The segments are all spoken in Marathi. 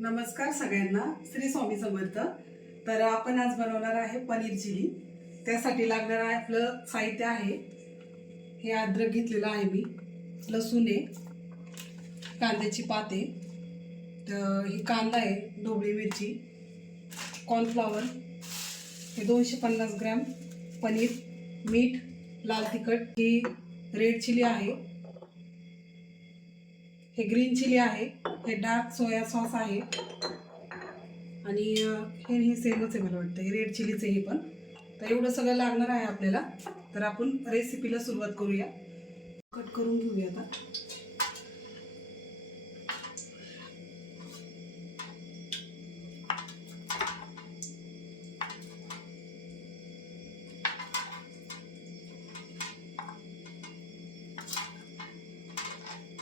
नमस्कार सगळ्यांना, श्री स्वामी समर्थ। तर आपण आज बनवणार आहे पनीर चिली। त्यासाठी लागणार आहे आपलं साहित्य आहे हे अद्रक घेतलेलं आहे मी, लसूण आहे, कांद्याची पात आहे, ही कांदा आहे, ढोबळी मिरची, कॉर्नफ्लॉवर, हे 250 ग्रॅम पनीर, मीठ, लाल तिखट, ही रेड चिली आहे, हे ग्रीन चिली आहे, हे डार्क सोया सॉस आहे आणि हे सेमच आहे मला वाटतं, हे रेड चिलीचं हे पण। तर एवढं सगळं लागणार आहे आपल्याला। तर आपण रेसिपीला सुरुवात करूया। कट करून घेऊया आता।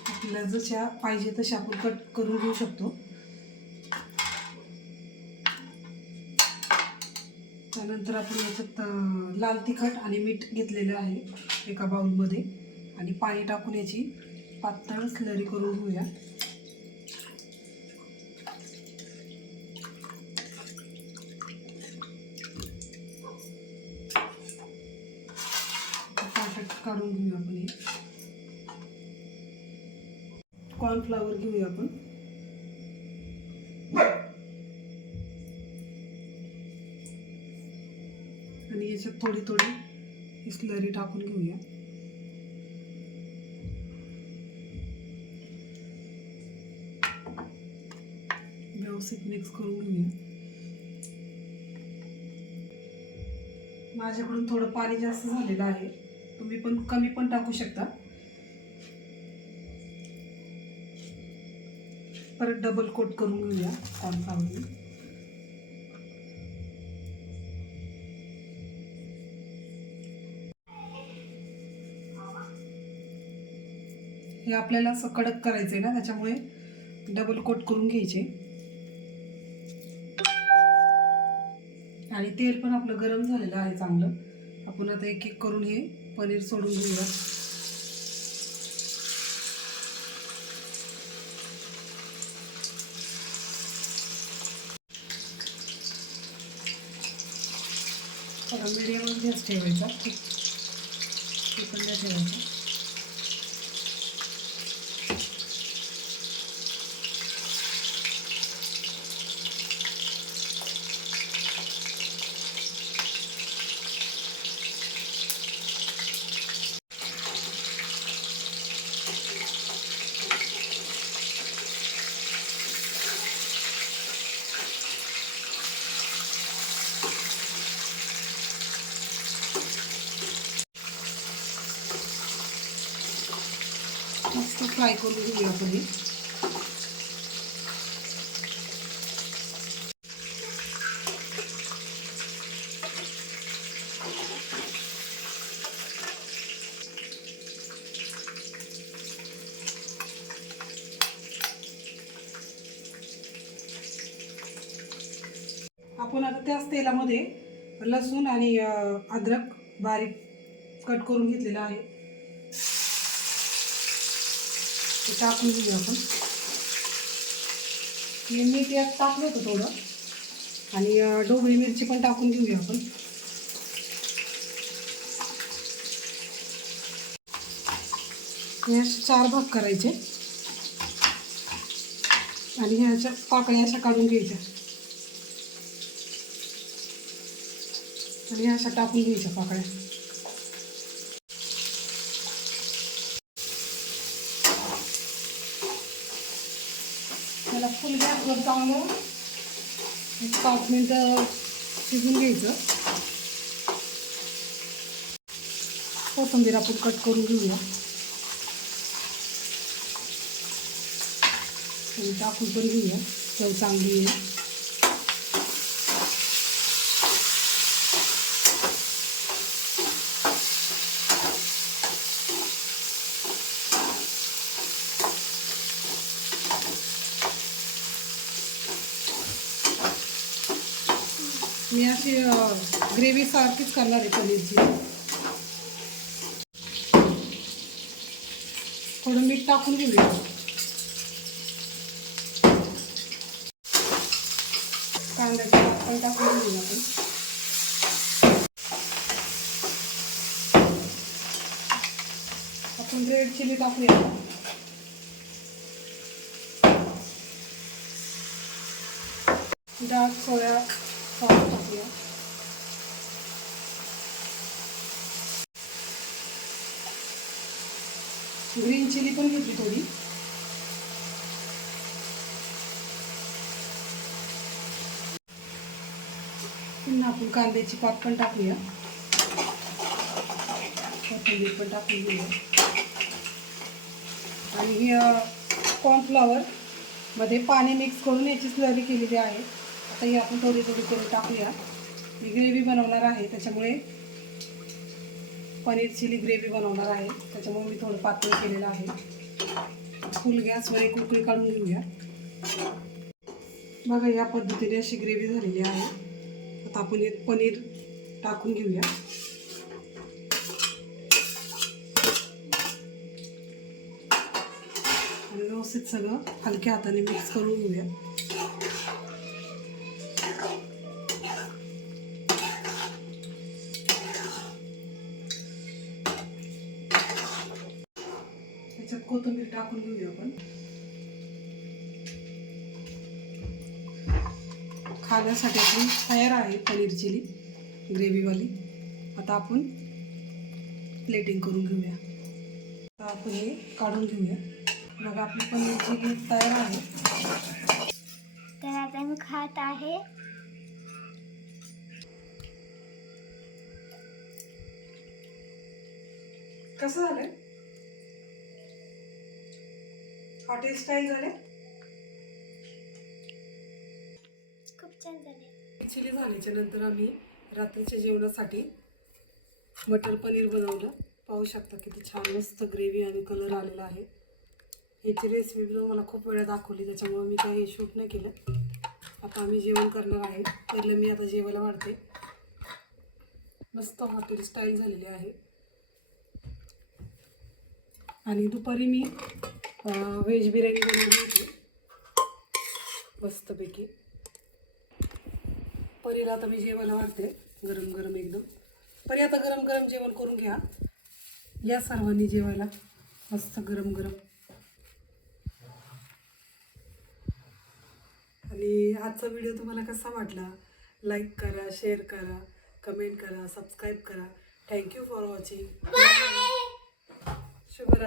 आपल्याला जशा पाहिजे तशा आपण कट करून घेऊ शकतो। त्यानंतर आपण याच्यात लाल तिखट आणि मीठ घेतलेलं आहे एका बाउलमध्ये, आणि पाणी टाकून याची पातळ स्लरी करून घेऊया। काढून घेऊया आपण हे। कॉर्नफ्लॉवर घेऊया आपण, आणि याच्यात थोडी थोडी स्लरी टाकून घेऊया। व्यवस्थित मिक्स करून घेऊया। माझ्याकडून थोडं पाणी जास्त झालेलं आहे, तुम्ही पण कमी पण टाकू शकता। परत डबल कोट करून घेऊया कॉर्नफ्लॉवर। हे आपल्याला असं कडक करायचंय ना, त्याच्यामुळे डबल कोट करून घ्यायचे। आणि तेल पण आपलं गरम झालेलं आहे चांगलं। आपण आता एक एक करून हे पनीर सोडून घेऊया। थोडा मीडियमच गॅस ठेवायचा, खूप पण नाही ठेवायचा। मस्त फ्राय करून घेऊया आपण हे। आपण आता त्याच तेलामध्ये लसूण आणि अद्रक बारीक कट करून घेतलेला आहे ते टाकून घेऊया आपण। मीठ यात टाकलं होतं थोडं, आणि ढोबळी मिरची पण टाकून घेऊया आपण। हे 4 भाग करायचे आणि ह्याच्या पाकळ्या अशा काढून घ्यायच्या आणि अशा टाकून घ्यायच्या पाकळ्या। त्याला फुल गॅसवर चांगलं 5 मिनिटं शिजून घ्यायचं। कोथिंबीर आपण कट करून घेऊया आणि टाकून पण घेऊया, चव चांगली आहे। मी अशी ग्रेव्ही सारखीच करणार आहे पनीरची। थोडं मीठ टाकून घेऊया। कांद्याचे पात पण टाकून घेऊया आपण रेड चिली टाकूया. डार्क सोया सॉस टाकूया. ग्रीन चिली पण घेतली थोडी. पुन्हा आपण कांद्याची पात पण टाकूया. कोथिंबीर पण टाकून घेऊया. आणि ही कॉर्नफ्लॉवर मध्ये पाणी मिक्स करून याची स्लरी केलेली आहे. आता ही आपण थोडी थोडी करून टाकूया. ही ग्रेव्ही बनवणार आहे, त्याच्यामुळे पनीर चिली ग्रेव्ही बनवणार आहे, त्याच्यामुळे मी थोडं पातळ केलेलं आहे. फुल गॅसवर एक उकळी काढून घेऊया. बघा या पद्धतीने अशी ग्रेव्ही झालेली आहे. आता आपण एक पनीर टाकून घेऊया. आणि व्यवस्थित सगळं हलक्या हाताने मिक्स करून घेऊया. त्याच्यात कोथिंबीर टाकून घेऊया आपण. खाण्यासाठी आपण तयार आहे पनीर चिली ग्रेव्हीवाली. आता आपण प्लेटिंग करून घेऊया. आता आपण हे काढून घेऊया. मग आपली पनीर चिली तयार आहे. तर आता मी खात आहे. कसं झालंय? हॉटेल स्टाईल झाले. खूप छान झाले. चिली झाल्याच्या नंतर आम्ही रात्रीच्या जेवणासाठी मटर पनीर बनवलं. पाहू शकता किती छान मस्त ग्रेव्ही आणि कलर आलेला आहे. ह्याची रेसिपी मला खूप वेळा दाखवली, त्याच्यामुळे मी काही शूट नाही केलं. आता आम्ही जेवण करणार आहे. पहिलं मी आता जेवायला वाढते. मस्त हॉटेल स्टाईल झालेली आहे. आणि दुपारी मी व्हेज बिर्याणी बनवली होती मस्तपैकी. परीला आता मी जेवायला वाढते गरम गरम एकदम. परी आता गरम गरम जेवण करून घ्या. या सर्वांनी जेवायला मस्त गरम गरम. आणि आजचा व्हिडिओ तुम्हाला कसा वाटला? लाईक करा, शेअर करा, कमेंट करा, सबस्क्राईब करा. Thank you for watching. शुभरात्री.